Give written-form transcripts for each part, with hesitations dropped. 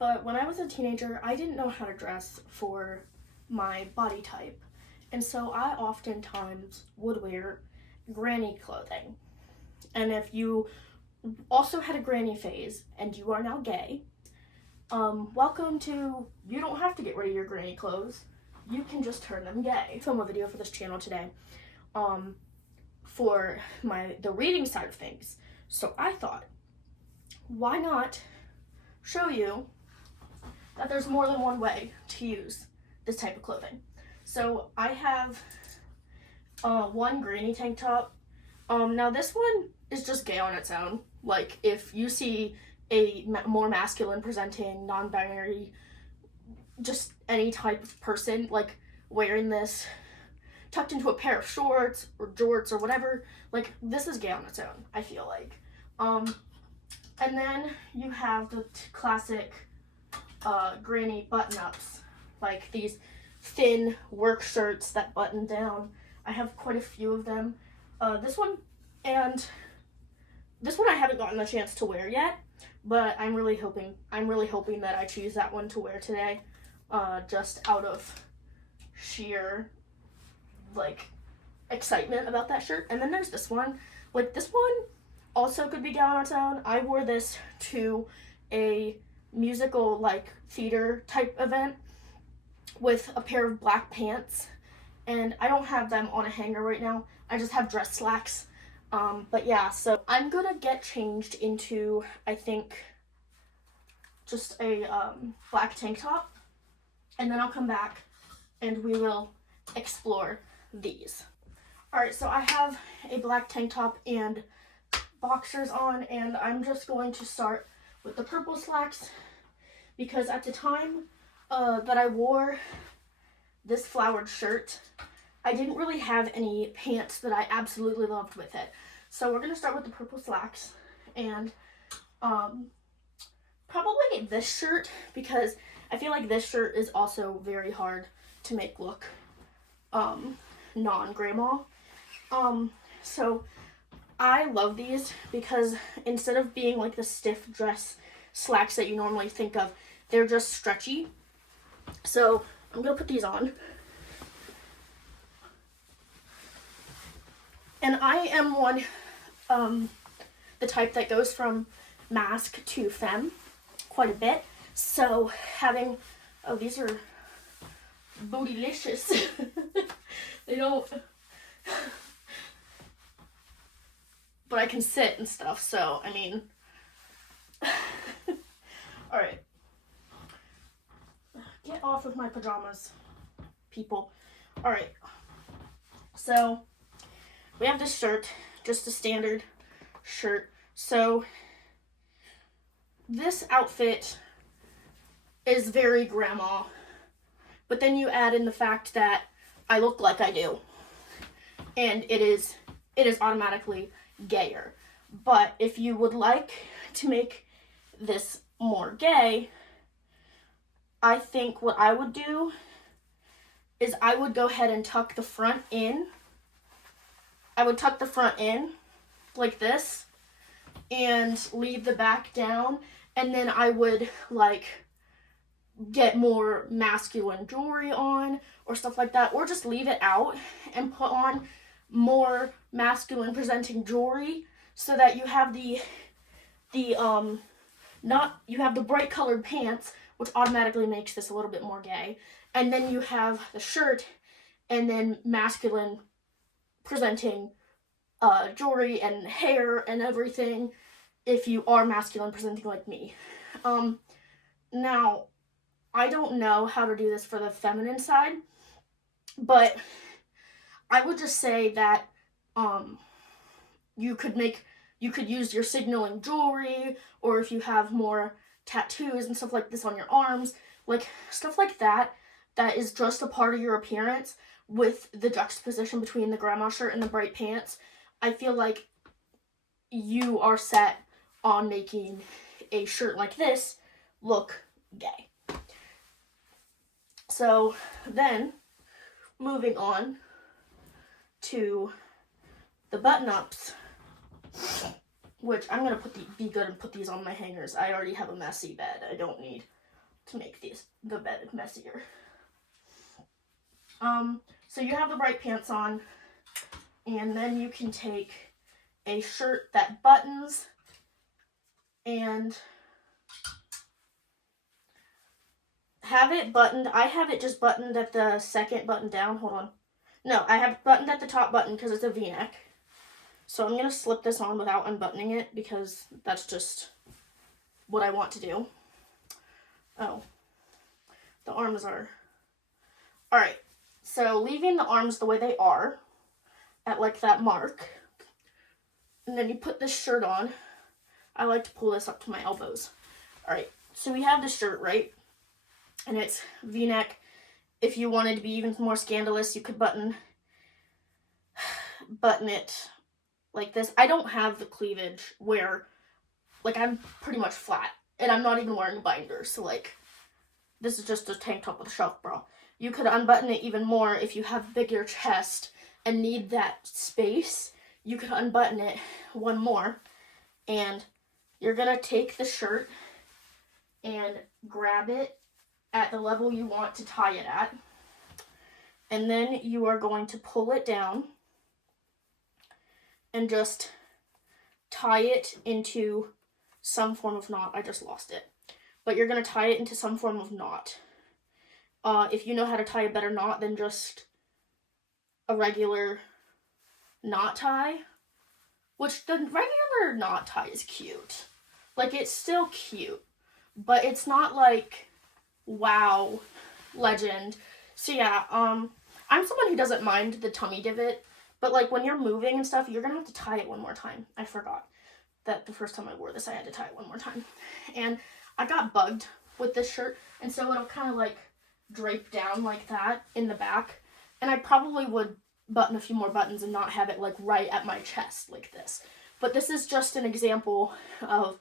But when I was a teenager, I didn't know how to dress for my body type. And so I oftentimes would wear granny clothing. And if you also had a granny phase and you are now gay, welcome to, you don't have to get rid of your granny clothes. You can just turn them gay. Film a video for this channel today for the reading side of things. So I thought, why not show you that there's more than one way to use this type of clothing. So I have one granny tank top. Now this one is just gay on its own. Like if you see a more masculine presenting, non-binary, just any type of person like wearing this tucked into a pair of shorts or jorts or whatever, like this is gay on its own, I feel like. And then you have the classic granny button-ups, like these thin work shirts that button down. I have quite a few of them. This one I haven't gotten the chance to wear yet, but I'm really hoping that I choose that one to wear today, just out of sheer like excitement about that shirt. And then there's this one. Like this one also could be down on its own. I wore this to a musical like theater type event with a pair of black pants, and I don't have them on a hanger right now. I just have dress slacks. But yeah, so I'm gonna get changed into, I think, just a black tank top, and then I'll come back and we will explore these. Alright, so I have a black tank top and boxers on, and I'm just going to start with the purple slacks because at the time that I wore this flowered shirt, I didn't really have any pants that I absolutely loved with it. So we're going to start with the purple slacks and probably this shirt because I feel like this shirt is also very hard to make look non-grandma. So I love these because instead of being like the stiff dress slacks that you normally think of, they're just stretchy. So I'm gonna put these on. And I am one, the type that goes from mask to femme quite a bit. So having, oh, these are bootylicious. They don't, but I can sit and stuff, so, I mean, alright. Get off of my pajamas, people. Alright, so we have this shirt, just a standard shirt. So this outfit is very grandma, but then you add in the fact that I look like I do, and it is automatically gayer. But if you would like to make this more gay, I think what I would do is I would go ahead and tuck the front in. I would tuck the front in like this and leave the back down, and then I would like get more masculine jewelry on or stuff like that, or just leave it out and put on more masculine presenting jewelry so that you have you have the bright colored pants, which automatically makes this a little bit more gay, and then you have the shirt and then masculine presenting jewelry and hair and everything if you are masculine presenting like me. Now I don't know how to do this for the feminine side, but I would just say that you could use your signaling jewelry, or if you have more tattoos and stuff like this on your arms, like stuff like that is just a part of your appearance with the juxtaposition between the grandma shirt and the bright pants. I feel like you are set on making a shirt like this look gay. So then, moving on to the button-ups, which I'm going to be good and put these on my hangers. I already have a messy bed. I don't need to make the bed messier. So you have the bright pants on, and then you can take a shirt that buttons and have it buttoned. I have it just buttoned at the second button down. Hold on. No, I have it buttoned at the top button because it's a V-neck. So I'm going to slip this on without unbuttoning it because that's just what I want to do. Oh, the arms are... Alright, so leaving the arms the way they are at like that mark. And then you put this shirt on. I like to pull this up to my elbows. Alright, so we have this shirt, right? And it's V-neck. If you wanted to be even more scandalous, you could button it like this. I don't have the cleavage where, like, I'm pretty much flat. And I'm not even wearing a binder. So, like, this is just a tank top with a shelf bra. You could unbutton it even more if you have bigger chest and need that space. You could unbutton it one more. And you're going to take the shirt and grab it at the level you want to tie it at. And then you are going to pull it down and just tie it into some form of knot. I just lost it. But you're going to tie it into some form of knot. If you know how to tie a better knot than just a regular knot tie, which the regular knot tie is cute. Like, it's still cute, but it's not like, wow, legend. So yeah, I'm someone who doesn't mind the tummy divot, but like when you're moving and stuff, you're gonna have to tie it one more time. I forgot that the first time I wore this, I had to tie it one more time. And I got bugged with this shirt, and so it'll kind of like drape down like that in the back. And I probably would button a few more buttons and not have it like right at my chest like this. But this is just an example of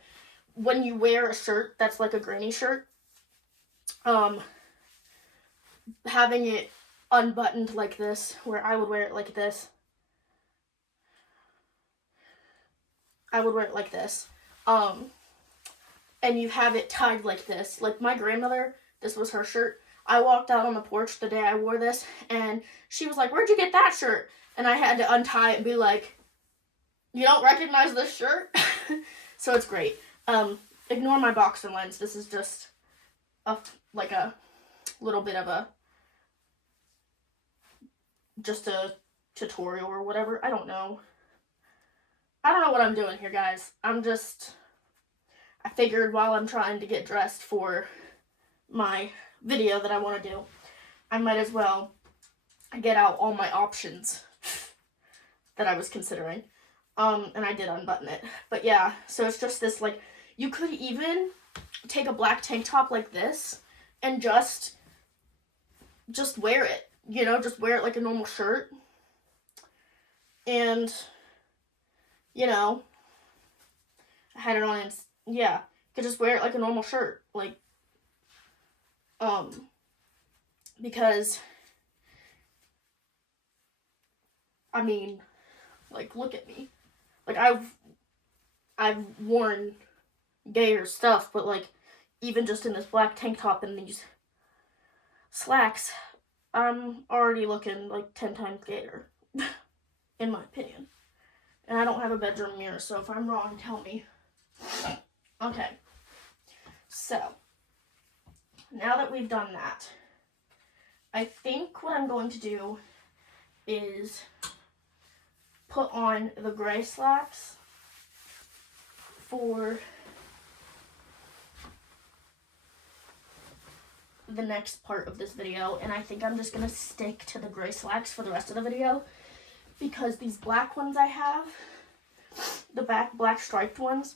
when you wear a shirt that's like a granny shirt, having it unbuttoned like this, where I would wear it like this. I would wear it like this. And you have it tied like this. Like my grandmother, this was her shirt. I walked out on the porch the day I wore this, and she was like, "Where'd you get that shirt?" And I had to untie it and be like, "You don't recognize this shirt?" So it's great. Ignore my boxer lens. This is just a little bit of just a tutorial or whatever. I don't know what I'm doing here, guys. I figured while I'm trying to get dressed for my video that I want to do, I might as well get out all my options that I was considering. And I did unbutton it. But yeah, so it's just this, like, you could even take a black tank top like this and just wear it. You know, just wear it like a normal shirt. And, you know, I had it on and, yeah, you could just wear it like a normal shirt. Like, because, I mean, like, look at me. Like, I've worn gayer stuff, but, like, even just in this black tank top and these slacks, I'm already looking like 10 times gayer, in my opinion. And I don't have a bedroom mirror, so if I'm wrong, tell me. Okay, so, now that we've done that, I think what I'm going to do is put on the gray slacks for the next part of this video, and I think I'm just gonna stick to the gray slacks for the rest of the video, because these black ones I have, the black striped ones,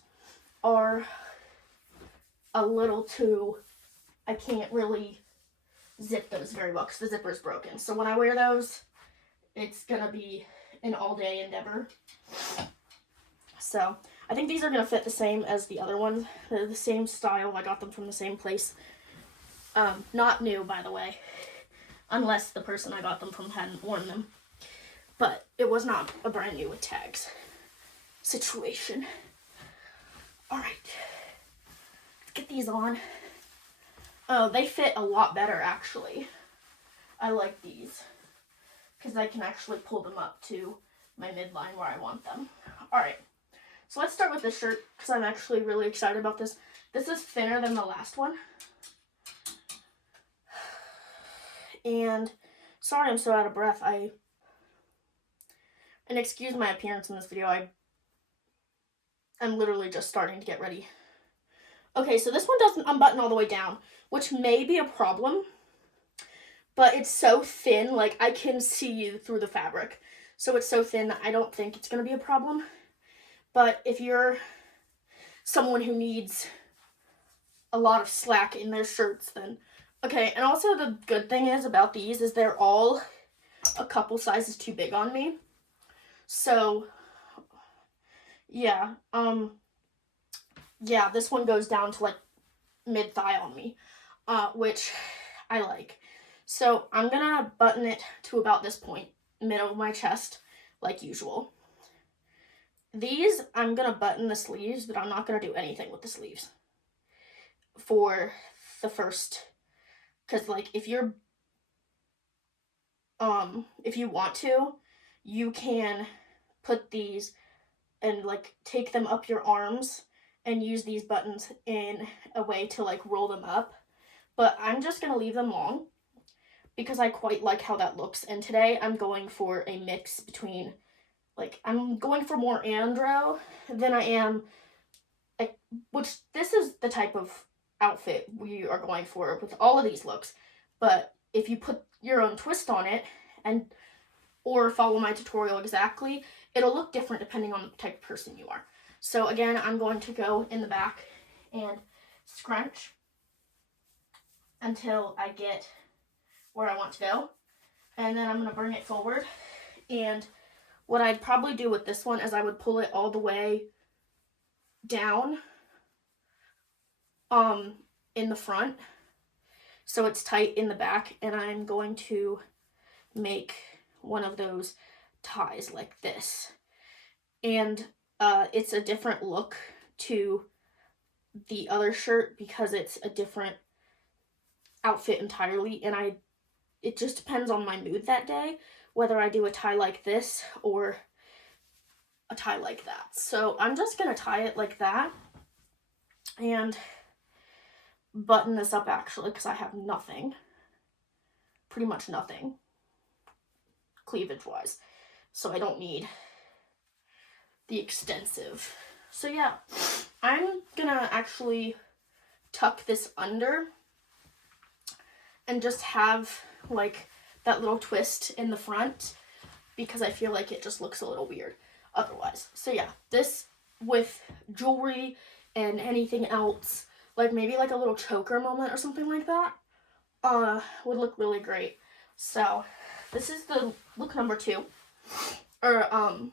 are a little too, I can't really zip those very well because the zipper is broken. So when I wear those, it's gonna be an all-day endeavor. So I think these are gonna fit the same as the other ones. They're the same style. I got them from the same place. Not new, by the way, unless the person I got them from hadn't worn them. But it was not a brand new with tags situation. Alright, let's get these on. Oh, they fit a lot better, actually. I like these because I can actually pull them up to my midline where I want them. All right, so let's start with this shirt because I'm actually really excited about this. This is thinner than the last one. And sorry I'm so out of breath. And excuse my appearance in this video. I'm literally just starting to get ready. Okay, so this one doesn't unbutton all the way down, which may be a problem, but it's so thin, like I can see you through the fabric. So it's so thin that I don't think it's gonna be a problem. But if you're someone who needs a lot of slack in their shirts, then okay. And also the good thing is about these is they're all a couple sizes too big on me. So yeah, yeah, this one goes down to like mid-thigh on me, which I like. So I'm gonna button it to about this point, middle of my chest, like usual. These, I'm gonna button the sleeves, but I'm not gonna do anything with the sleeves for the first, because like if you want to, you can put these and like take them up your arms and use these buttons in a way to like roll them up. But I'm just gonna leave them long because I quite like how that looks. And today I'm going for a mix between, like, I'm going for more andro than I am, like, which this is the type of outfit we are going for with all of these looks. But if you put your own twist on it and or follow my tutorial exactly, it'll look different depending on the type of person you are. So again, I'm going to go in the back and scrunch until I get where I want to go. And then I'm going to bring it forward. And what I'd probably do with this one is I would pull it all the way down in the front so it's tight in the back, and I'm going to make one of those ties like this. And it's a different look to the other shirt because it's a different outfit entirely, and it just depends on my mood that day whether I do a tie like this or a tie like that. So I'm just gonna tie it like that and button this up actually because I have nothing, pretty much nothing cleavage wise, so I don't need the extensive. So yeah, I'm gonna actually tuck this under and just have like that little twist in the front because I feel like it just looks a little weird otherwise. So yeah, this with jewelry and anything else, like maybe like a little choker moment or something like that, would look really great. So this is the look number 2, or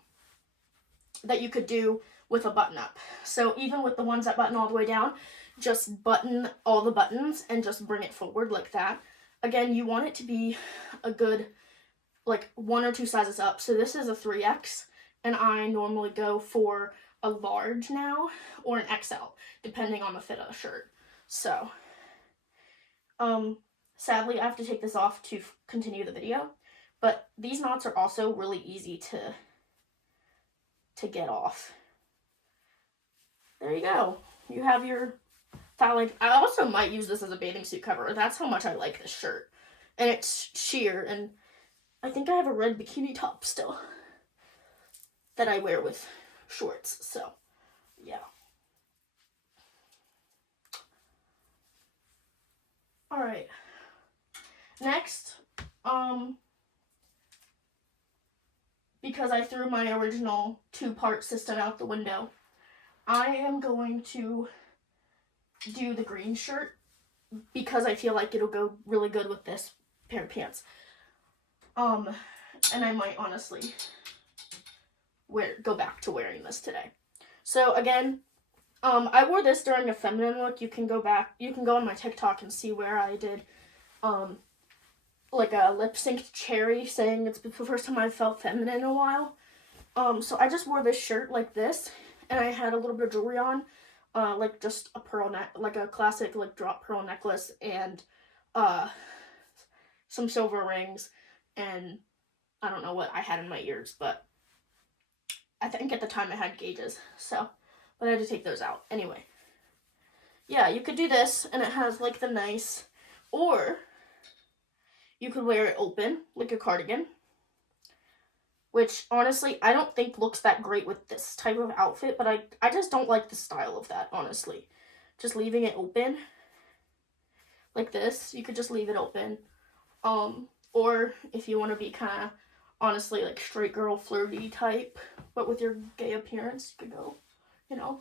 that you could do with a button up. So even with the ones that button all the way down, just button all the buttons and just bring it forward like that. Again, you want it to be a good like 1 or 2 sizes up. So this is a 3X, and I normally go for a large now or an XL depending on the fit of the shirt. So sadly I have to take this off to continue the video, but these knots are also really easy to get off. There you go. You have your thigh length. I also might use this as a bathing suit cover. That's how much I like this shirt. And it's sheer, and I think I have a red bikini top still that I wear with shorts. So, yeah. All right. Next, because I threw my original 2-part system out the window, I am going to do the green shirt because I feel like it'll go really good with this pair of pants. And I might honestly go back to wearing this today. So again, I wore this during a feminine look. You can go on my TikTok and see where I did like a lip sync cherry saying it's the first time I've felt feminine in a while. So I just wore this shirt like this, and I had a little bit of jewelry on. like just a pearl like a classic like drop pearl necklace, and uh, some silver rings, and I don't know what I had in my ears, but I think at the time I had gauges, so, but I had to take those out. Anyway, yeah, you could do this, and it has like the nice, or you could wear it open, like a cardigan, which honestly I don't think looks that great with this type of outfit, but I just don't like the style of that, honestly. Just leaving it open like this, you could just leave it open. Or if you want to be kind of honestly like straight girl flirty type, but with your gay appearance, you could go, you know,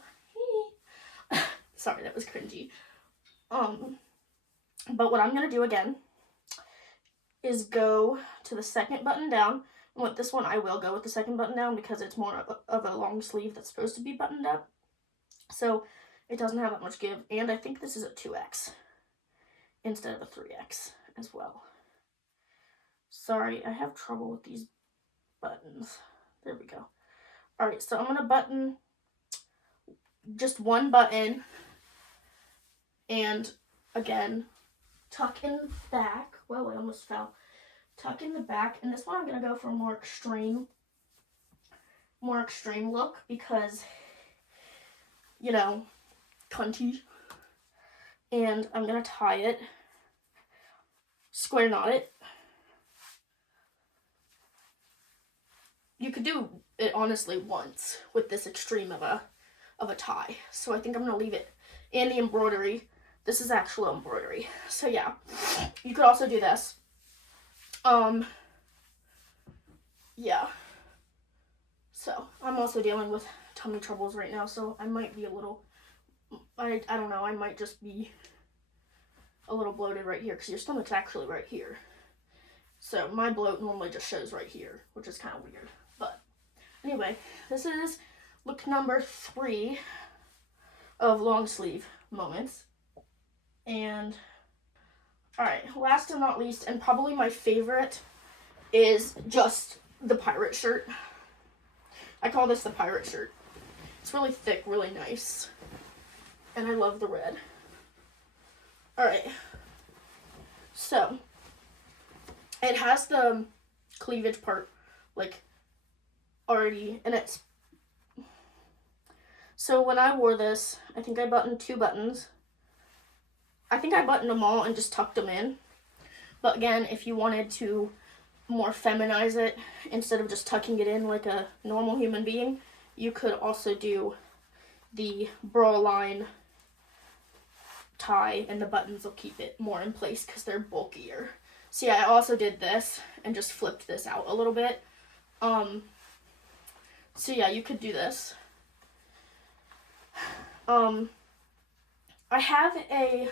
sorry, that was cringy. But what I'm gonna do again is go to the second button down. And with this one, I will go with the second button down because it's more of a long sleeve that's supposed to be buttoned up. So it doesn't have that much give. And I think this is a 2X instead of a 3X as well. Sorry, I have trouble with these buttons. There we go. All right, so I'm going to button just one button. And again, tuck in the back. Whoa, I almost fell. Tuck in the back. And this one I'm going to go for a more extreme look because, you know, cunty. And I'm going to tie it, square knot it. You could do it honestly once with this extreme of a tie. So I think I'm going to leave it. And the embroidery. This is actual embroidery. So yeah, you could also do this. Yeah. So I'm also dealing with tummy troubles right now, so I might be a little, I don't know, I might just be a little bloated right here because your stomach's actually right here. So my bloat normally just shows right here, which is kind of weird. But anyway, this is look number 3 of long sleeve moments. And all right, last and not least, and probably my favorite, is just the pirate shirt. I call this the pirate shirt. It's really thick, really nice. And I love the red. All right. So it has the cleavage part like already, and it's, so when I wore this, I think I buttoned 2 buttons. I think I buttoned them all and just tucked them in. But again, if you wanted to more feminize it, instead of just tucking it in like a normal human being, you could also do the bra line tie, and the buttons will keep it more in place because they're bulkier. So yeah, I also did this and just flipped this out a little bit. So yeah, you could do this. I have a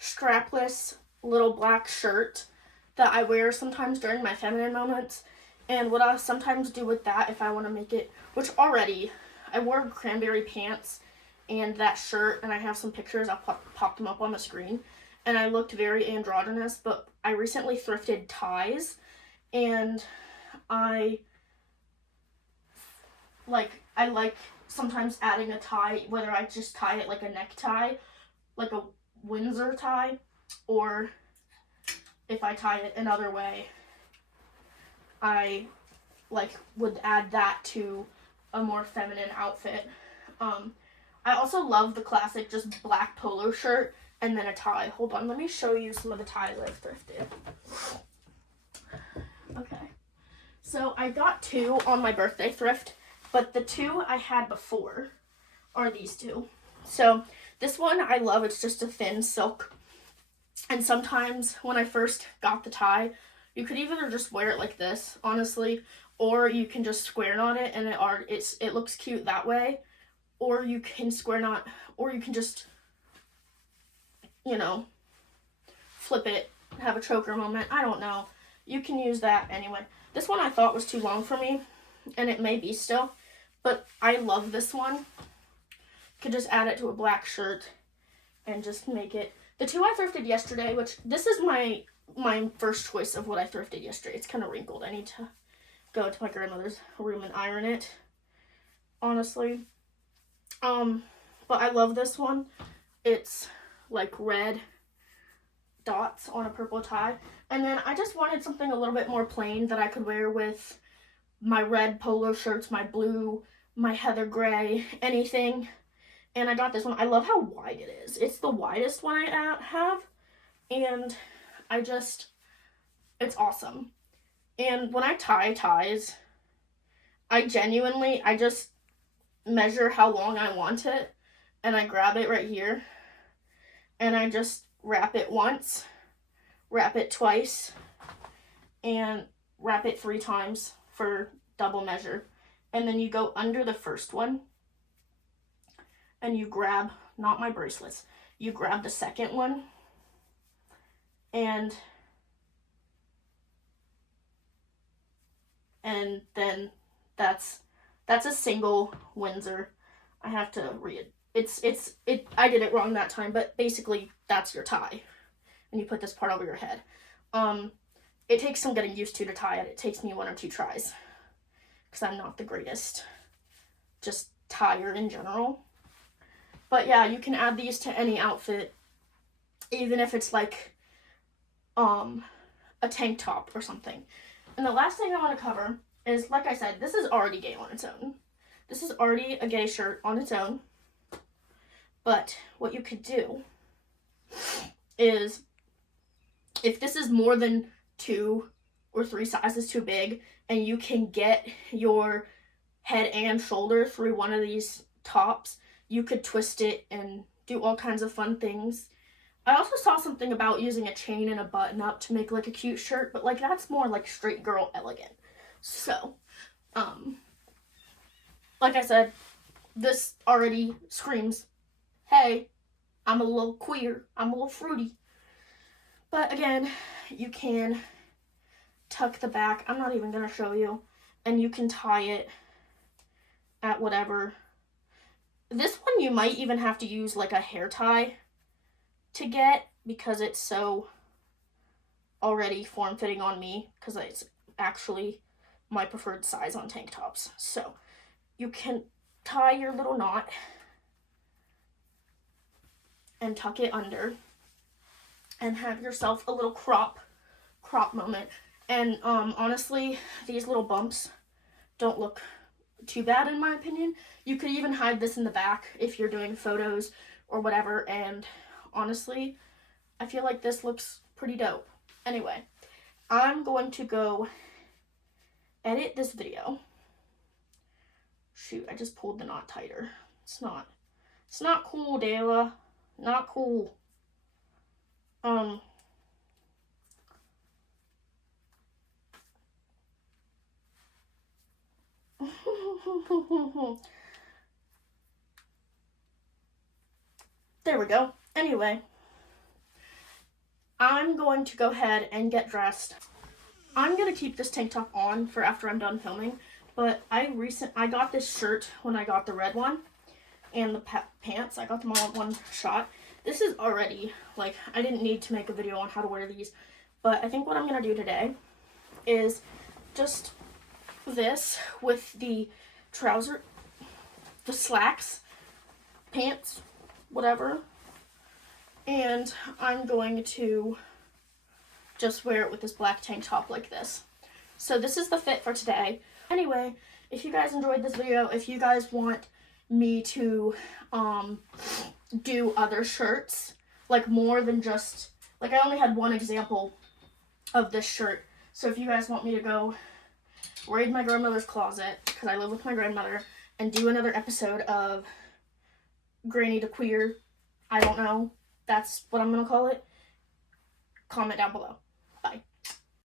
strapless little black shirt that I wear sometimes during my feminine moments, and what I sometimes do with that, if I want to make it, which already, I wore cranberry pants and that shirt, and I have some pictures, I'll pop them up on the screen, and I looked very androgynous, but I recently thrifted ties, and I like sometimes adding a tie, whether I just tie it like a necktie, like a Windsor tie, or if I tie it another way, I would add that to a more feminine outfit. I also love the classic just black polo shirt and then a tie. Hold on, let me show you some of the ties I've thrifted. Okay, so I got 2 on my birthday thrift, but the 2 I had before are these 2. So this one I love, it's just a thin silk. And sometimes when I first got the tie, you could either just wear it like this, honestly, or you can just square knot it and it looks cute that way. Or you can square knot, or you can just, you know, flip it, have a choker moment. I don't know. You can use that anyway. This one I thought was too long for me, and it may be still, but I love this one. You could just add it to a black shirt and just make it. The 2 I thrifted yesterday, which this is my first choice of what I thrifted yesterday. It's kind of wrinkled. I need to go to my grandmother's room and iron it, honestly. but I love this one. It's like red dots on a purple tie. And then I just wanted something a little bit more plain that I could wear with my red polo shirts, my blue, my heather gray, anything. And I got this one. I love how wide it is. It's the widest one I have. And it's awesome. And when I tie ties, I just measure how long I want it. And I grab it right here. And I just wrap it once, wrap it twice, and wrap it 3 times for double measure. And then you go under the first one and you grab, not my bracelets, you grab the second one and then that's a single Windsor. I have to read. I did it wrong that time, but basically that's your tie. And you put this part over your head. It takes some getting used to tie it. It takes me 1 or 2 tries because I'm not the greatest just tire in general. But yeah, you can add these to any outfit, even if it's like a tank top or something. And the last thing I want to cover is, like I said, this is already gay on its own. This is already a gay shirt on its own. But what you could do is, if this is more than 2 or 3 sizes too big, and you can get your head and shoulder through one of these tops, you could twist it and do all kinds of fun things. I also saw something about using a chain and a button up to make like a cute shirt, but like that's more like straight girl elegant. So, like I said, this already screams, hey, I'm a little queer, I'm a little fruity. But again, you can tuck the back. I'm not even going to show you. And you can tie it at whatever. This one you might even have to use like a hair tie to get, because it's so already form-fitting on me, because it's actually my preferred size on tank tops. So you can tie your little knot and tuck it under and have yourself a little crop moment. And honestly, these little bumps don't look too bad in my opinion. You could even hide this in the back if you're doing photos or whatever, and honestly, I feel like this looks pretty dope. Anyway, I'm going to go edit this video. Shoot, I just pulled the knot tighter. It's not cool, Dayla. Not cool. There we go. Anyway, I'm going to go ahead and get dressed. I'm going to keep this tank top on for after I'm done filming, but I got this shirt when I got the red one, and the pants, I got them all in one shot. This is already, like, I didn't need to make a video on how to wear these, but I think what I'm going to do today is just this with the trouser, the slacks, pants, whatever, and I'm going to just wear it with this black tank top like this. So this is the fit for today. Anyway, if you guys enjoyed this video, if you guys want me to do other shirts, like more than just, like I only had one example of this shirt, so if you guys want me to go raid my grandmother's closet, because I live with my grandmother, and do another episode of Granny to Queer, I don't know, that's what I'm gonna call it, comment down below.